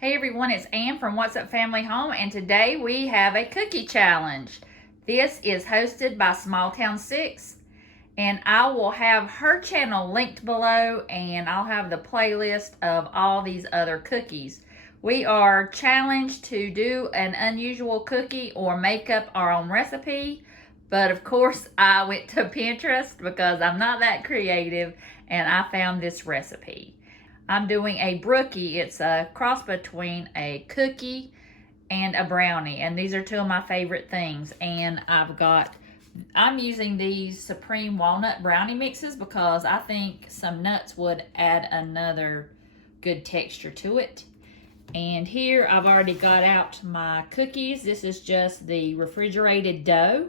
Hey everyone, it's Ann from What's Up Family Home, and today we have a cookie challenge. This is hosted by Small Town 6, and I will have her channel linked below, and I'll have the playlist of all these other cookies. We are challenged to do an unusual cookie or make up our own recipe, but of course I went to Pinterest because I'm not that creative, and I found this recipe. I'm doing a brookie. It's a cross between a cookie and a brownie. And these are two of my favorite things. And I'm using these Supreme Walnut Brownie mixes because I think some nuts would add another good texture to it. And here I've already got out my cookies. This is just the refrigerated dough.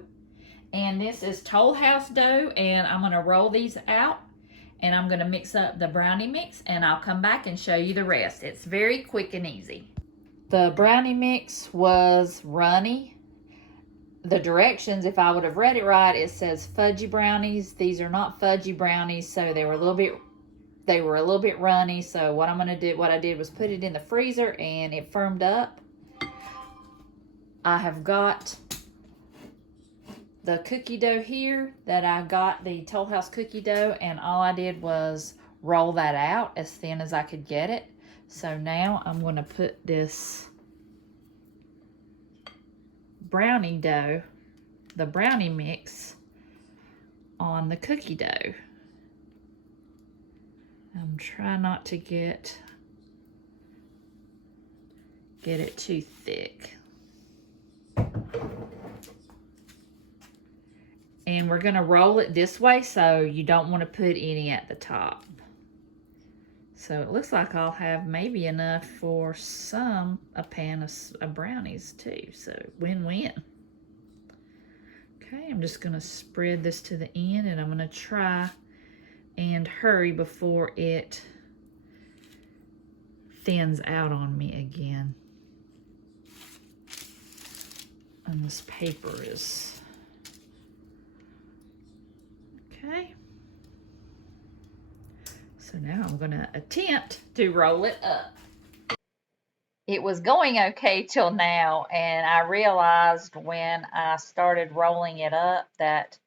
And this is Toll House dough. And I'm going to roll these out. And I'm going to mix up the brownie mix, and I'll come back and show you the rest. It's very quick and easy. The brownie mix was runny. The directions, if I would have read it right, it says fudgy brownies. These are not fudgy brownies, so they were a little bit runny. So what I did was put it in the freezer and it firmed up. I have got the cookie dough here that I got, the Toll House cookie dough, and all I did was roll that out as thin as I could get it. So now I'm going to put this brownie dough, the brownie mix, on the cookie dough. I'm trying not to get it too thick. And we're going to roll it this way, so you don't want to put any at the top. So it looks like I'll have maybe enough for a pan of brownies too. So win-win. Okay, I'm just going to spread this to the end, and I'm going to try and hurry before it thins out on me again. And this paper is... Okay, so now I'm going to attempt to roll it up. It was going okay till now, and I realized when I started rolling it up that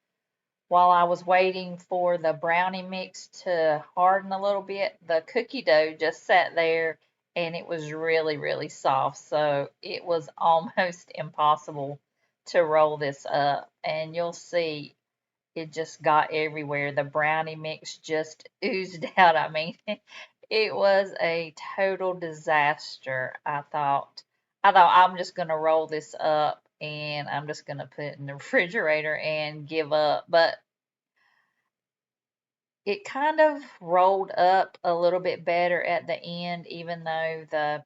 while I was waiting for the brownie mix to harden a little bit, the cookie dough just sat there and it was really, really soft. So it was almost impossible to roll this up, and you'll see it just got everywhere. The brownie mix just oozed out. I mean, it was a total disaster. I thought I'm just going to roll this up and I'm just going to put it in the refrigerator and give up. But it kind of rolled up a little bit better at the end, even though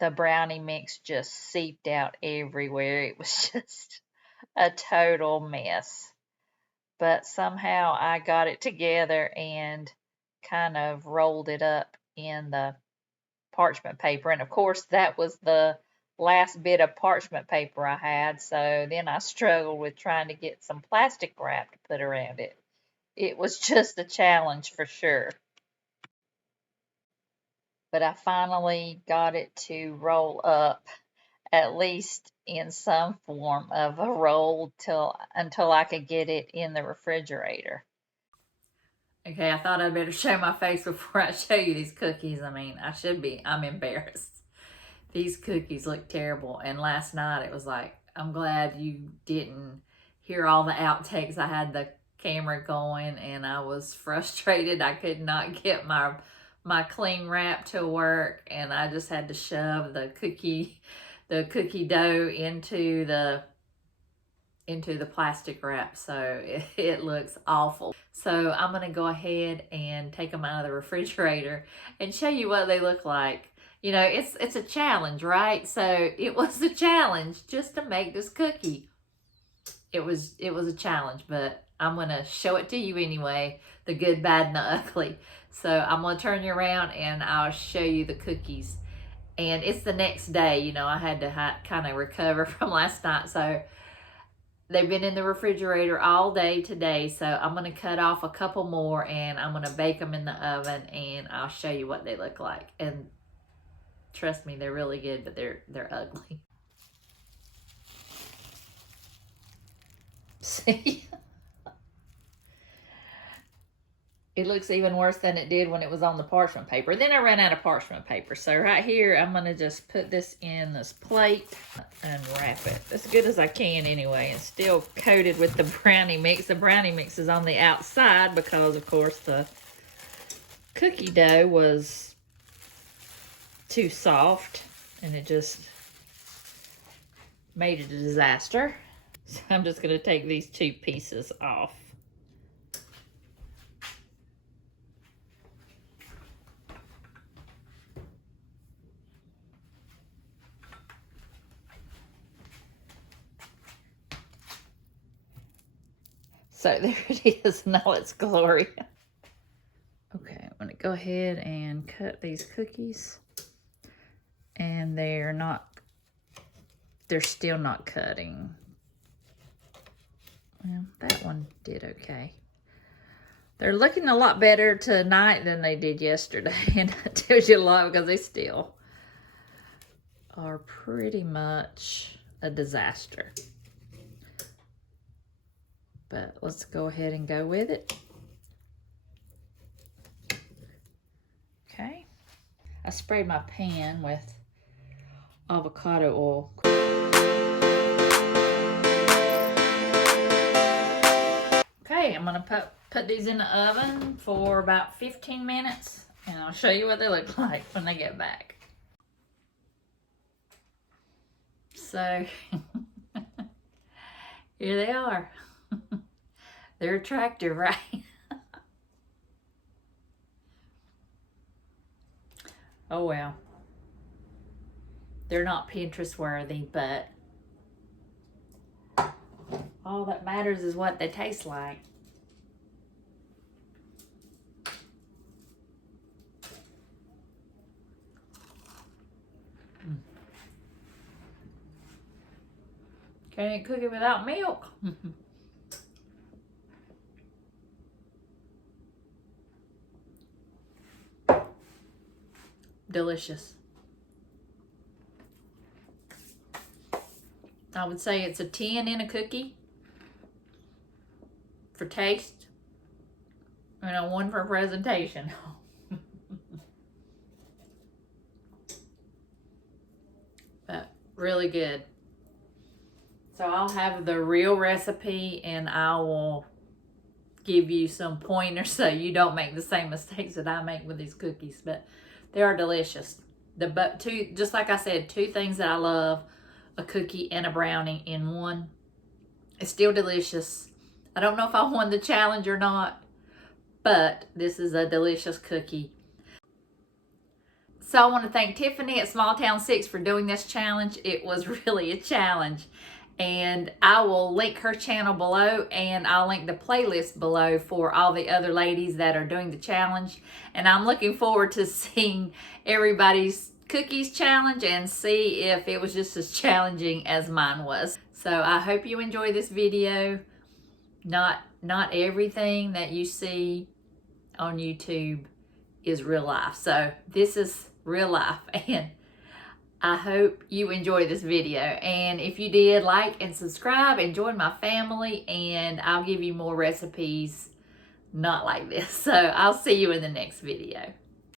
the brownie mix just seeped out everywhere. It was just a total mess. But somehow I got it together and kind of rolled it up in the parchment paper. And of course, that was the last bit of parchment paper I had. So then I struggled with trying to get some plastic wrap to put around it. It was just a challenge for sure. But I finally got it to roll up, at least in some form of a roll, until I could get it in the refrigerator. Okay, I thought I'd better show my face before I show you these cookies. I mean, I'm embarrassed. These cookies look terrible. And last night it was like, I'm glad you didn't hear all the outtakes. I had the camera going and I was frustrated. I could not get my cling wrap to work, and I just had to shove the cookie dough into the plastic wrap, so it looks awful. So I'm going to go ahead and take them out of the refrigerator and show you what they look like. You know, it's a challenge, right? So it was a challenge just to make this cookie. It was a challenge, but I'm going to show it to you anyway, the good, bad, and the ugly. So I'm going to turn you around and I'll show you the cookies. And it's the next day, you know, I had to kind of recover from last night, so they've been in the refrigerator all day today, so I'm going to cut off a couple more and I'm going to bake them in the oven, and I'll show you what they look like. And Trust me, they're really good, but they're ugly. See? It looks even worse than it did when it was on the parchment paper. Then I ran out of parchment paper. So right here, I'm going to just put this in this plate and wrap it as good as I can anyway. It's still coated with the brownie mix. The brownie mix is on the outside because, of course, the cookie dough was too soft and it just made it a disaster. So I'm just going to take these two pieces off. So there it is in all its glory. Okay, I'm going to go ahead and cut these cookies. And they're still not cutting. Well, that one did okay. They're looking a lot better tonight than they did yesterday. And that tells you a lot because they still are pretty much a disaster. But let's go ahead and go with it. Okay. I sprayed my pan with avocado oil. Okay, I'm gonna put these in the oven for about 15 minutes and I'll show you what they look like when they get back. So, here they are. They're attractive, right? Oh well. They're not Pinterest worthy, but all that matters is what they taste like. Can't cook it without milk. Delicious. I would say it's a 10 in a cookie for taste and a 1 for presentation. But really good. So I'll have the real recipe and I will give you some pointers so you don't make the same mistakes that I make with these cookies. But they are delicious. Just like I said, 2 things that I love, a cookie and a brownie in one. It's still delicious. I don't know if I won the challenge or not, but this is a delicious cookie. So I want to thank Tiffany at Small Town 6 for doing this challenge. It was really a challenge. And I will link her channel below and I'll link the playlist below for all the other ladies that are doing the challenge. And I'm looking forward to seeing everybody's cookies challenge and see if it was just as challenging as mine was. So I hope you enjoy this video. Not everything that you see on YouTube is real life. So this is real life and I hope you enjoyed this video. And if you did, like and subscribe and join my family and I'll give you more recipes not like this. So I'll see you in the next video.